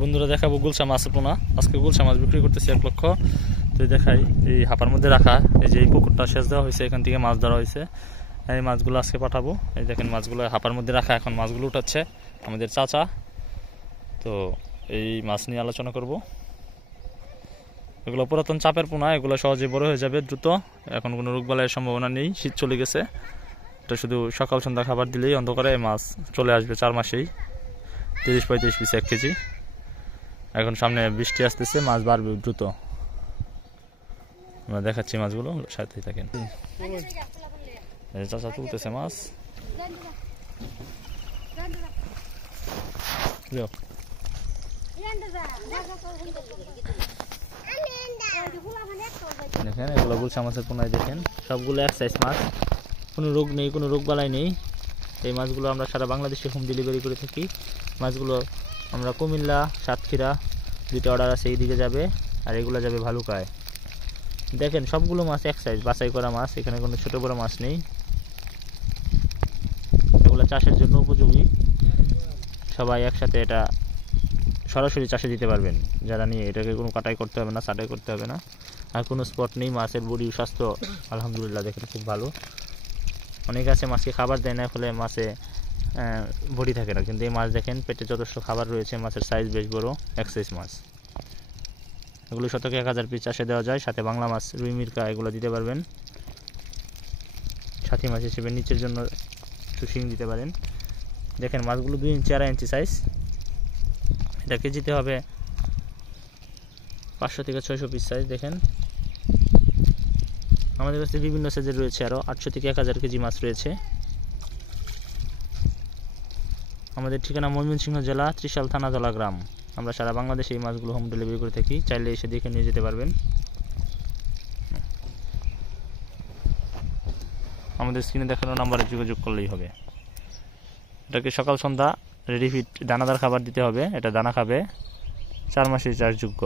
বন্ধুরা দেখাবো গুলশা মাছ পোনা। আজকে গুলশা মাছ বিক্রি করতেছি 1 লক্ষ। তো দেখাই এই হাপার মধ্যে রাখা, এই যে এই পুকুরটা সেচ দেওয়া হয়েছে, এখান থেকে মাছ ধরা হয়েছে। এই মাছগুলো আজকে পাঠাবো। এই দেখেন মাছগুলো হাপার মধ্যে রাখা, এখন মাছগুলো উঠাচ্ছে আমাদের চাচা। তো এই মাছ নিয়ে আলোচনা করব। এগুলো পুরাতন চাপের পোনা, এগুলো সহজে বড় হয়ে যাবে দ্রুত। এখন কোনো রোগবালাইয়ের সম্ভাবনা নেই, শীত চলে গেছে। এটা শুধু সকাল সন্ধ্যা খাবার দিলেই অন্ধকারে মাছ চলে আসবে 4 মাসেই 30-35 পিস 1 কেজি। এখন সামনে বৃষ্টি আসতেছে, মাছ বাড়বে দ্রুত। আমরা দেখাচ্ছি মাছগুলো, সাথেই থাকেন। চাচা তুলতেছে মাছ। দেখেন এগুলো গুলশা মাছের পোনায়, দেখেন সবগুলো এক সাইজ মাছ, কোনো রোগ নেই, কোনো রোগ বালাই নেই। এই মাছগুলো আমরা সারা বাংলাদেশে হোম ডেলিভারি করে থাকি। মাছগুলো আমরা কুমিল্লা, সাতক্ষীরা 2টা অর্ডার আছে, এইদিকে যাবে, আর এগুলো যাবে ভালুকায়। দেখেন সবগুলো মাছ এক সাইজ, বাছাই করা মাছ, এখানে কোনো ছোট বড় মাছ নেই। এগুলো চাষের জন্য উপযোগী, সবাই একসাথে এটা সরাসরি চাষে দিতে পারবেন। যারা নিয়ে এটাকে কোনো কাটাই করতে হবে না, ছাটাই করতে হবে না, আর কোনো স্পট নেই। মাছের বডি স্বাস্থ্য আলহামদুলিল্লাহ দেখেন খুব ভালো। অনেক আছে মাছকে খাবার দেয় না, ফলে মাছে বডি থাকে না, কিন্তু এই মাছ দেখেন পেটে যথেষ্ট খাবার রয়েছে। মাছের সাইজ বেশ বড়, এক সাইজ মাছ। এগুলো শতকে 1000 পিস চাষে দেওয়া যায়। সাথে বাংলা মাছ, রুই, মিরকা এগুলো দিতে পারবেন সাথী মাছ হিসেবে। নিচের জন্য শিং দিতে পারেন। দেখেন মাছগুলো 2 ইঞ্চি 2.5 ইঞ্চি সাইজ। এটা কেজিতে হবে 500 থেকে 600 পিস সাইজ। দেখেন আমাদের কাছে বিভিন্ন সাইজের রয়েছে, আরও 800 থেকে 1000 কেজি মাছ রয়েছে। আমাদের ঠিকানা ময়মনসিংহ জেলা, ত্রিশাল থানা, দলা গ্রাম। আমরা সারা বাংলাদেশে এই মাছগুলো হোম ডেলিভারি করে থাকি, চাইলে এসে দেখে নিয়ে যেতে পারবেন। আমাদের স্ক্রিনে দেখানো নাম্বারে যোগাযোগ করলেই হবে। এটাকে সকাল সন্ধ্যা রেডি ফিট দানাদার খাবার দিতে হবে। এটা দানা খাবে, 4 মাসের চাষযোগ্য।